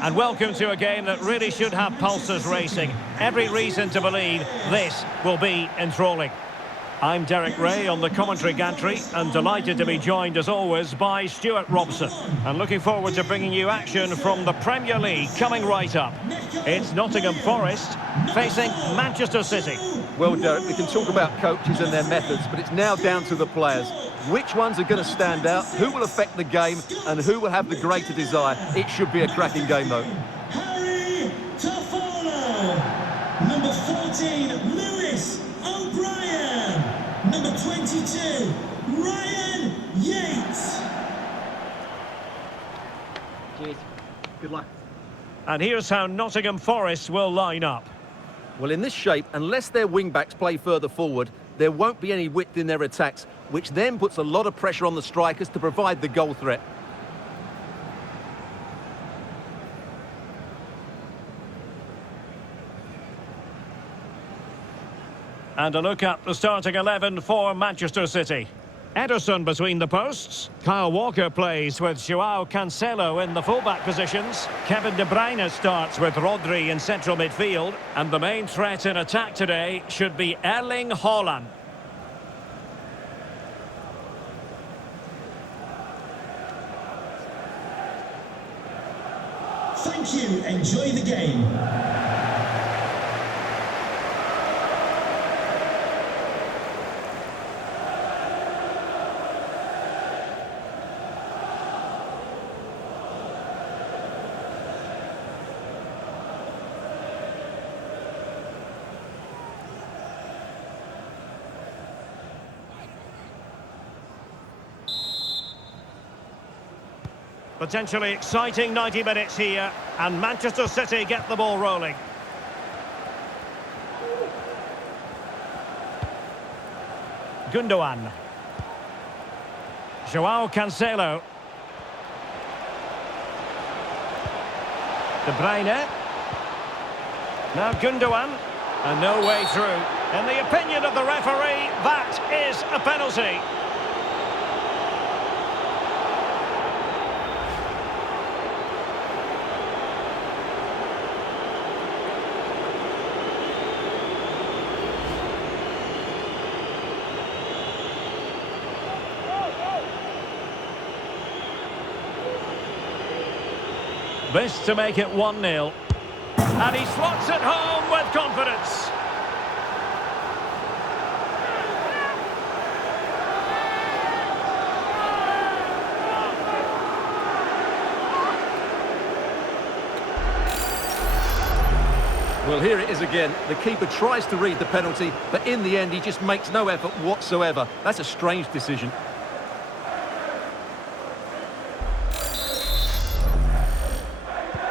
And welcome to a game that really should have pulses racing. Every reason to believe this will be enthralling. I'm Derek Ray on the commentary gantry and delighted to be joined as always by Stuart Robson. And looking forward to bringing you action from the Premier League coming right up. It's Nottingham Forest facing Manchester City. Well, Derek, we can talk about coaches and their methods, but it's now down to the players. Which ones are going to stand out, who will affect the game, and who will have the greater desire? It should be a cracking game, though. Harry to follow. Number 14, Lewis O'Brien. Number 22, Ryan Yates. Cheers. Good luck. And here's how Nottingham Forest will line up. Well, in this shape, unless their wing-backs play further forward, there won't be any width in their attacks, which then puts a lot of pressure on the strikers to provide the goal threat. And a look at the starting 11 for Manchester City. Ederson between the posts. Kyle Walker plays with Joao Cancelo in the fullback positions. Kevin De Bruyne starts with Rodri in central midfield. And the main threat in attack today should be Erling Haaland. Thank you. Enjoy the game. Potentially exciting 90 minutes here, and Manchester City get the ball rolling. Gundogan. Joao Cancelo. De Bruyne. Now Gundogan. And no way through. In the opinion of the referee, that is a penalty. This to make it 1-0. And he slots it home with confidence. Well, here it is again. The keeper tries to read the penalty, but in the end, he just makes no effort whatsoever. That's a strange decision.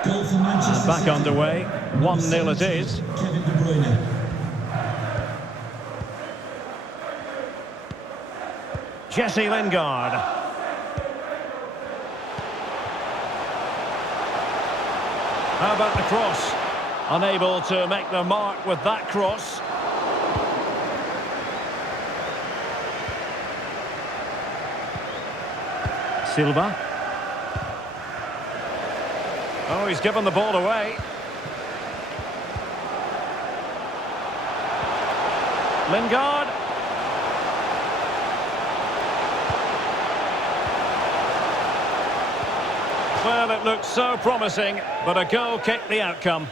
Goal for Manchester Back City. underway. 1-0 it is. Kevin De Bruyne. Jesse Lingard. How about the cross? Unable to make the mark with that cross. Silva. Oh, he's given the ball away. Lingard. Well, it looked so promising, but a goal kicked the outcome.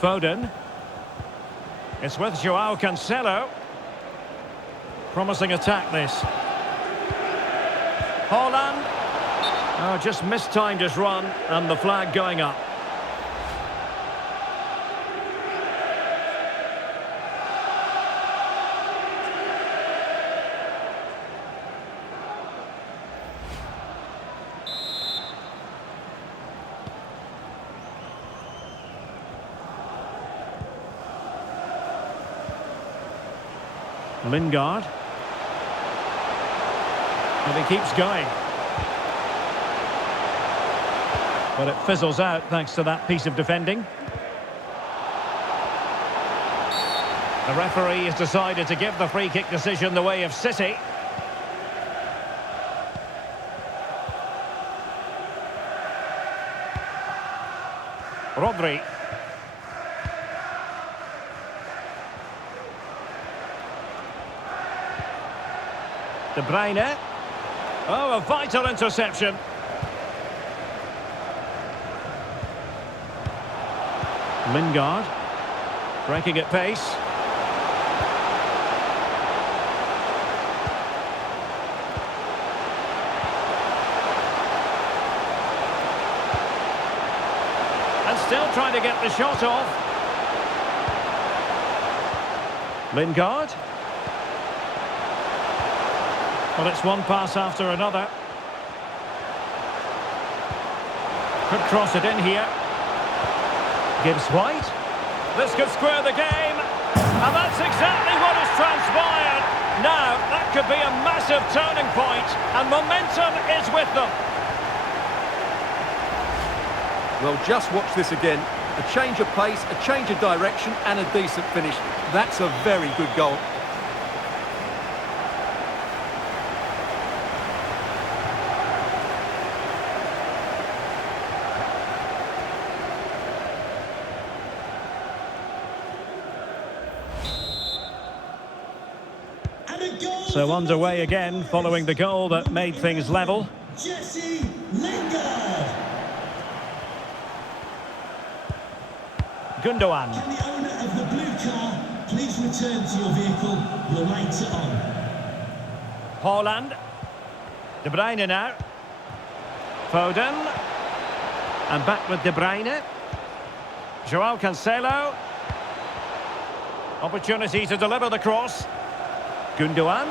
Foden. It's with Joao Cancelo. Promising attack, this. Haaland. Oh, just mistimed his run, and the flag going up. Lingard. And he keeps going. But it fizzles out thanks to that piece of defending. The referee has decided to give the free kick decision the way of City. Rodri. De Bruyne. Oh, a vital interception. Lingard. Breaking at pace. And still trying to get the shot off. Lingard. Well, it's one pass after another. Could cross it in here. Gibbs White. This could square the game. And that's exactly what has transpired. Now, that could be a massive turning point, and momentum is with them. Well, just watch this again. A change of pace, a change of direction, and a decent finish. That's a very good goal. So underway again, following the goal that made things level. Jesse Lingard. Gundogan. Can the owner of the blue car please return to your vehicle? Your lights are on. Haaland. De Bruyne now. Foden. And back with De Bruyne. Joao Cancelo. Opportunity to deliver the cross. Gundogan.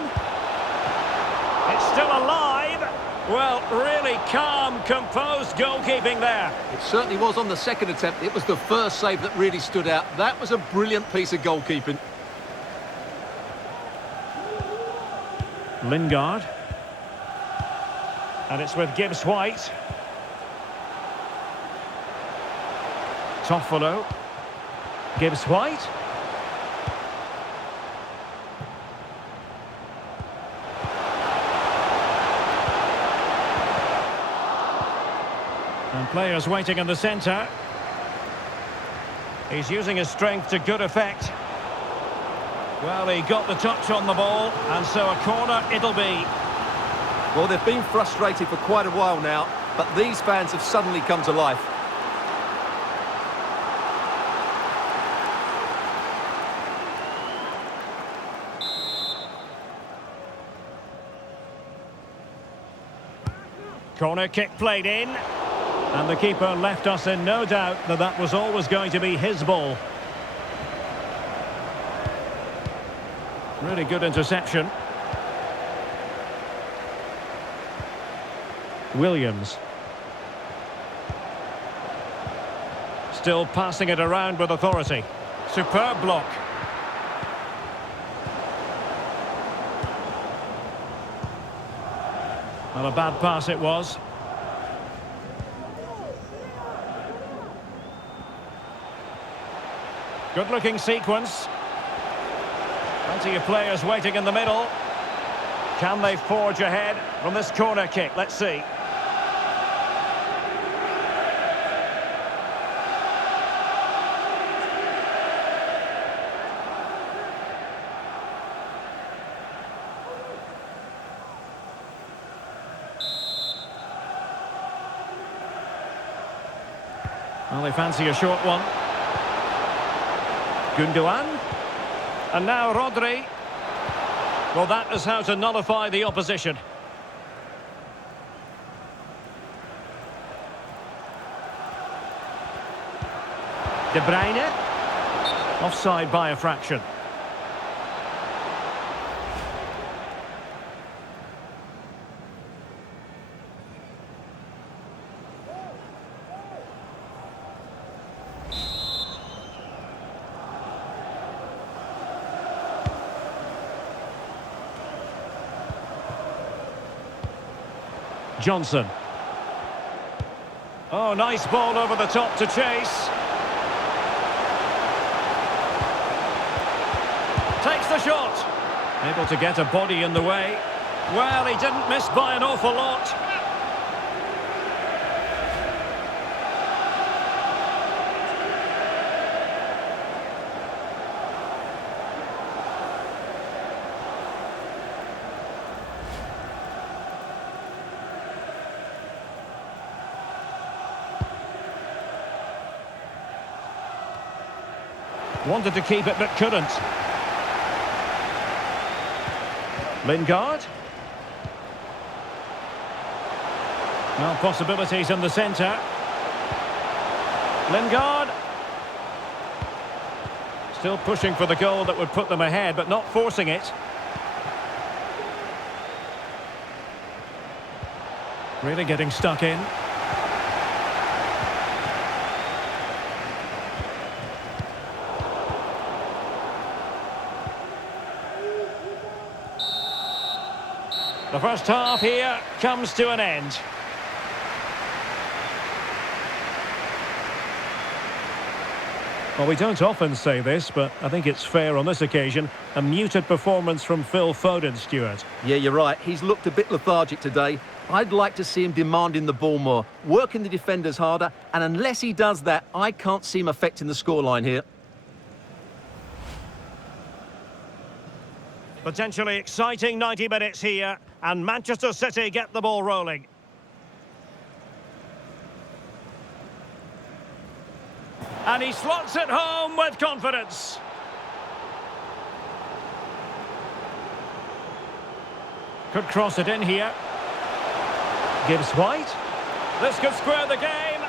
It's still alive. Well, really calm, composed goalkeeping there. It certainly was on the second attempt. It was the first save that really stood out. That was a brilliant piece of goalkeeping. Lingard. And it's with Gibbs White. Toffolo. Gibbs White. And players waiting in the centre. He's using his strength to good effect. Well, he got the touch on the ball, and so a corner it'll be. Well, they've been frustrated for quite a while now, but these fans have suddenly come to life. Corner kick played in. And the keeper left us in no doubt that that was always going to be his ball. Really good interception. Williams. Still passing it around with authority. Superb block. Well, a bad pass it was. Good-looking sequence. Plenty of players waiting in the middle. Can they forge ahead from this corner kick? Let's see. Well, they fancy a short one. Gundogan. And now Rodri. Well, that is how to nullify the opposition. De Bruyne. Offside by a fraction. Johnson. Oh, nice ball over the top to chase. Takes the shot. Able to get a body in the way. Well, he didn't miss by an awful lot. Wanted to keep it but couldn't. Lingard. Well, possibilities in the centre. Lingard. Still pushing for the goal that would put them ahead, but not forcing it. Really getting stuck in. The first half here comes to an end. Well, we don't often say this, but I think it's fair on this occasion. A muted performance from Phil Foden, Stuart. Yeah, you're right. He's looked a bit lethargic today. I'd like to see him demanding the ball more, working the defenders harder, and unless he does that, I can't see him affecting the scoreline here. Potentially exciting 90 minutes here, and Manchester City get the ball rolling. And he slots it home with confidence. Could cross it in here. Gibbs White. This could square the game.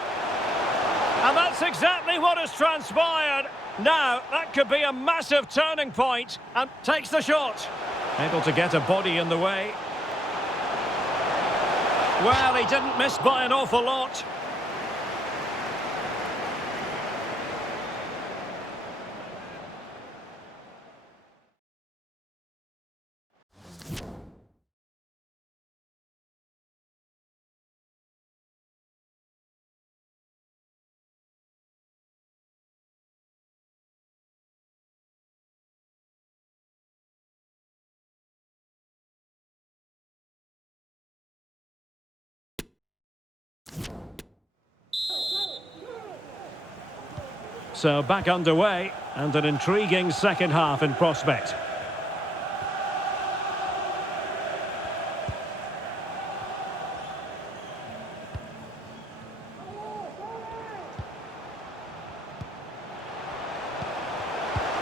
And that's exactly what has transpired. Now, that could be a massive turning point, and takes the shot. Able to get a body in the way. Well, he didn't miss by an awful lot. So back underway, and an intriguing second half in prospect.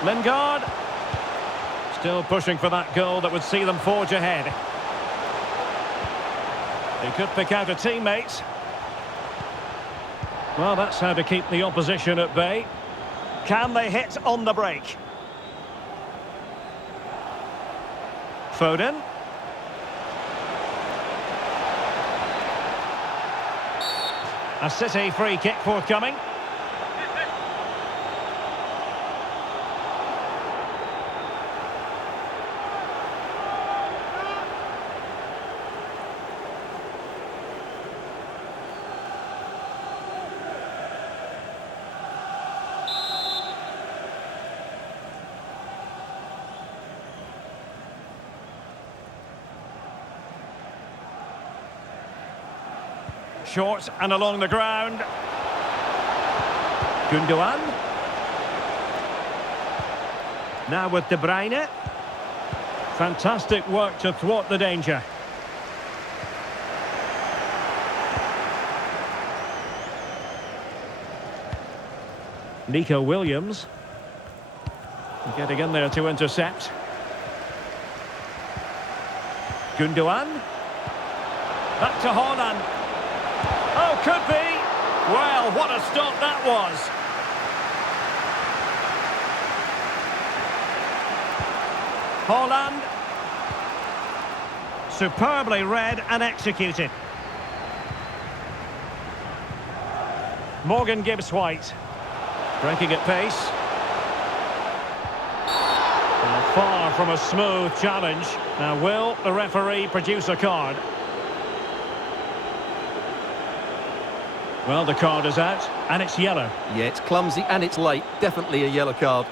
Lingard. Still pushing for that goal that would see them forge ahead. He could pick out a teammate. Well, that's how to keep the opposition at bay. Can they hit on the break? Foden. A City free kick forthcoming. Short and along the ground. Gundogan. Now with De Bruyne. Fantastic work to thwart the danger. Nico Williams. Getting in there to intercept. Gundogan. Back to Haaland. Oh, could be. Well, what a stop that was. Haaland. Superbly read and executed. Morgan Gibbs White. Breaking at pace. Well, far from a smooth challenge. Now, will the referee produce a card? Well, the card is out, and it's yellow. Yeah, it's clumsy and it's late. Definitely a yellow card.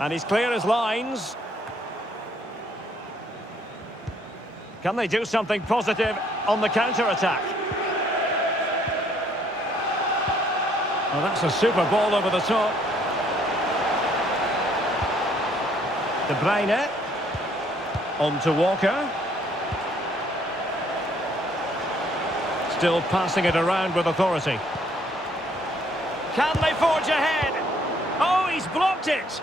And he's clear as lines. Can they do something positive on the counter-attack? Well, that's a super ball over the top. De Bruyne. On to Walker. Still passing it around with authority. Can they forge ahead? Oh, he's blocked it!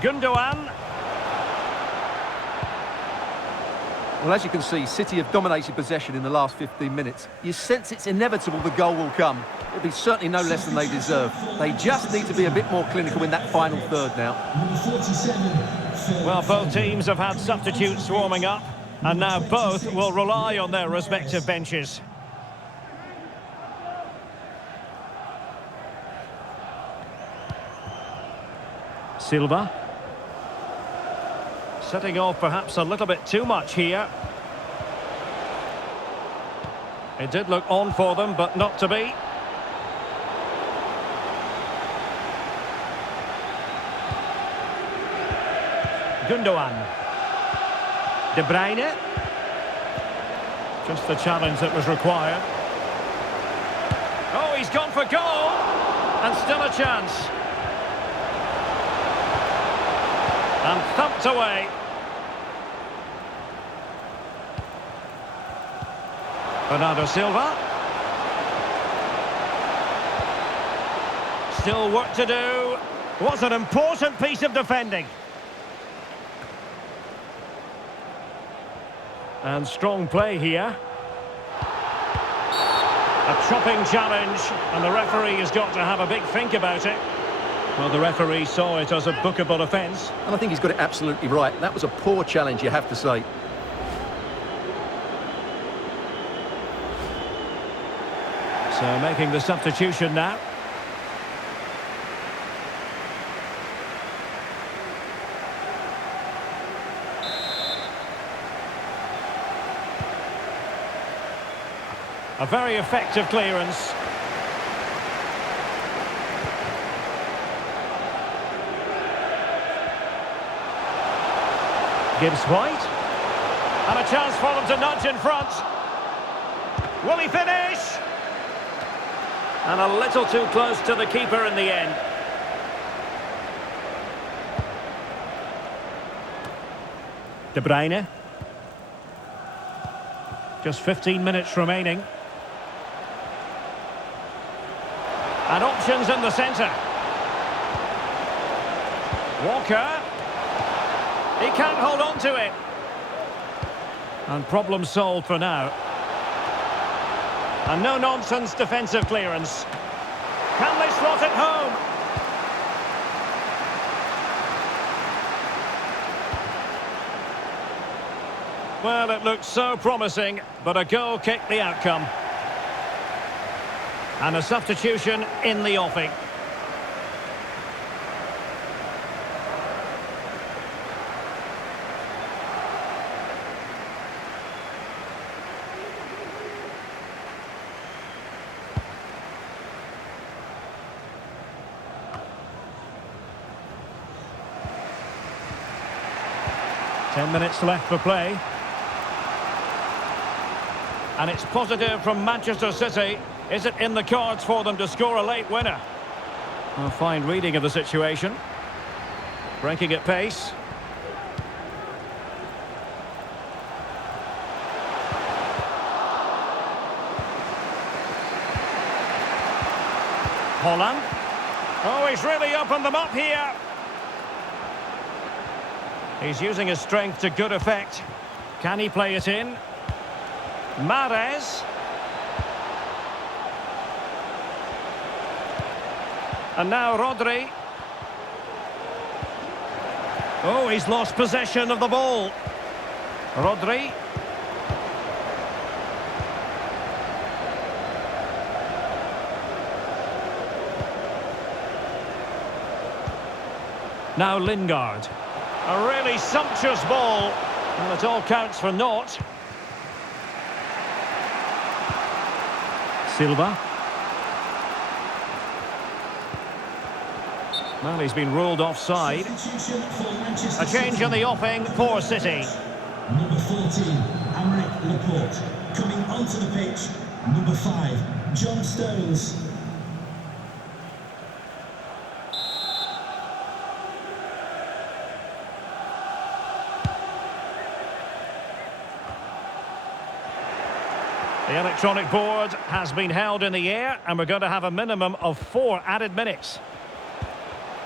Gundogan. Well, as you can see, City have dominated possession in the last 15 minutes. You sense it's inevitable the goal will come. It'll be certainly no less than they deserve. They just need to be a bit more clinical in that final third now. Number 47. Well, both teams have had substitutes warming up, and now both will rely on their respective benches. Silva. Setting off perhaps a little bit too much here. It did look on for them, but not to be. Gundogan. De Bruyne. Just the challenge that was required. Oh, he's gone for goal! And still a chance. And thumped away. Bernardo Silva. Still work to do. Was an important piece of defending. And strong play here. A chopping challenge, and the referee has got to have a big think about it. Well, the referee saw it as a bookable offence. And I think he's got it absolutely right. That was a poor challenge, you have to say. So making the substitution now. A very effective clearance. Gibbs White. And a chance for them to nudge in front. Will he finish? And a little too close to the keeper in the end. De Bruyne. Just 15 minutes remaining. And options in the centre. Walker. He can't hold on to it. And problem solved for now. And no-nonsense defensive clearance. Can they slot it home? Well, it looked so promising, but a goal kicked the outcome. And a substitution in the offing. Ten minutes left for play. And it's positive from Manchester City. Is it in the cards for them to score a late winner? A fine reading of the situation. Breaking at pace. Holland. Oh, he's really opened them up here. He's using his strength to good effect. Can he play it in? Mahrez. And now Rodri. Oh, he's lost possession of the ball. Rodri. Now Lingard. A really sumptuous ball. And it all counts for naught. Silva. Well, he's been ruled offside. A change in the offing for City. Number 14, Aymeric Laporte. Coming onto the pitch, number 5, John Stones. The electronic board has been held in the air, and we're going to have a minimum of 4 added minutes.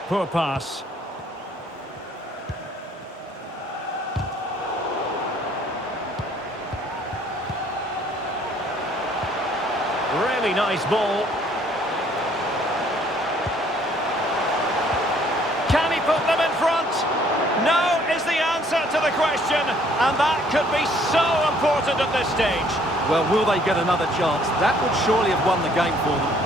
Poor pass. Really nice ball. Can he put them in front? No is the answer to the question, and that could be so important at this stage. Well, will they get another chance? That would surely have won the game for them.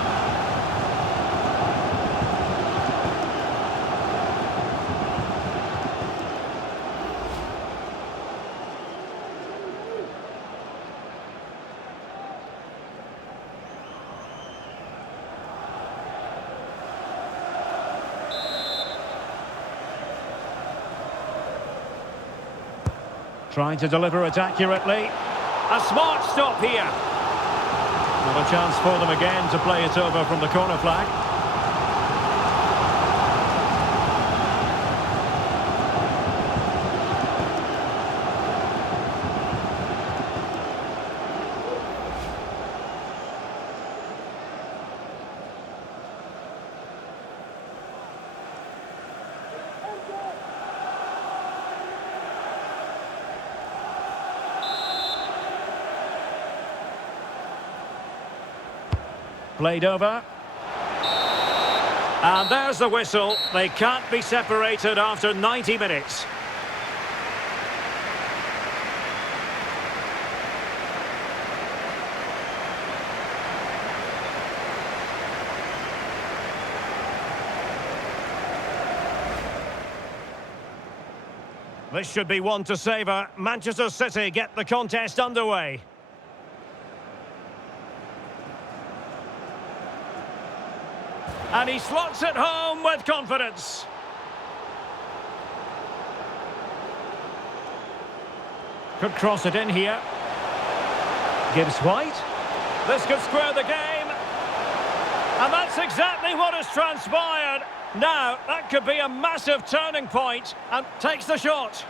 Trying to deliver it accurately. A smart stop here. Not a chance for them again to play it over from the corner flag. Played over. And there's the whistle. They can't be separated after 90 minutes. This should be one to savour. Manchester City get the contest underway. And he slots it home with confidence. Could cross it in here. Gibbs White. This could square the game. And that's exactly what has transpired. Now, that could be a massive turning point. And takes the shot.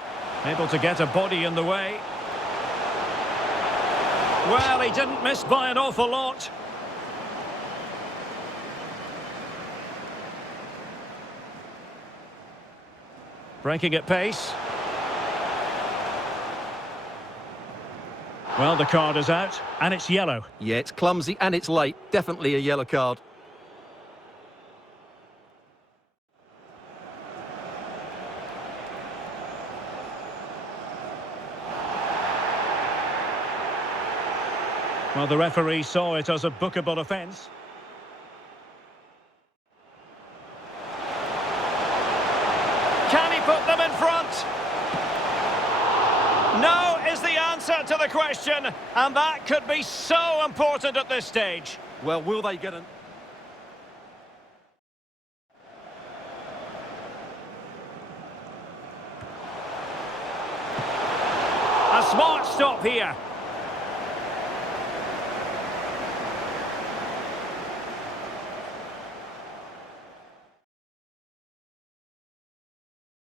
Able to get a body in the way. Well, he didn't miss by an awful lot. Breaking at pace. Well, the card is out, and it's yellow. Yeah, it's clumsy and it's late. Definitely a yellow card. Well, the referee saw it as a bookable offence. Put them in front. No is the answer to the question, and that could be so important at this stage. Well, will they get an... A smart stop here.